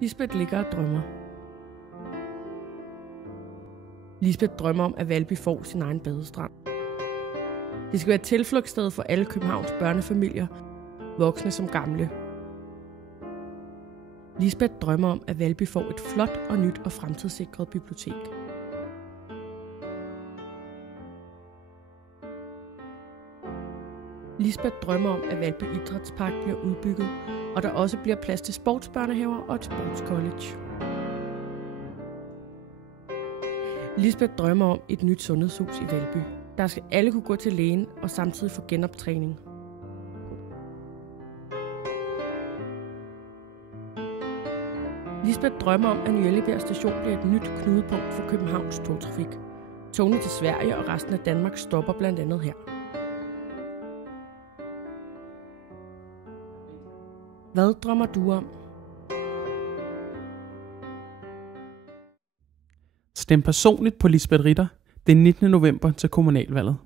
Lisbeth ligger og drømmer. Lisbeth drømmer om, at Valby får sin egen badestrand. Det skal være et tilflugtssted for alle Københavns børnefamilier, voksne som gamle. Lisbeth drømmer om, at Valby får et flot og nyt og fremtidssikret bibliotek. Lisbeth drømmer om, at Valby Idrætspark bliver udbygget, og der også bliver plads til sportsbørnehaver og et sportscollege. Lisbeth drømmer om et nyt sundhedshus i Valby. Der skal alle kunne gå til lægen og samtidig få genoptræning. Lisbeth drømmer om, at Ny Ellebjerg Station bliver et nyt knudepunkt for Københavns togtrafik. Togene til Sverige og resten af Danmark stopper blandt andet her. Hvad drømmer du om? Stem personligt på Lisbeth Ritter den 19. november til kommunalvalget.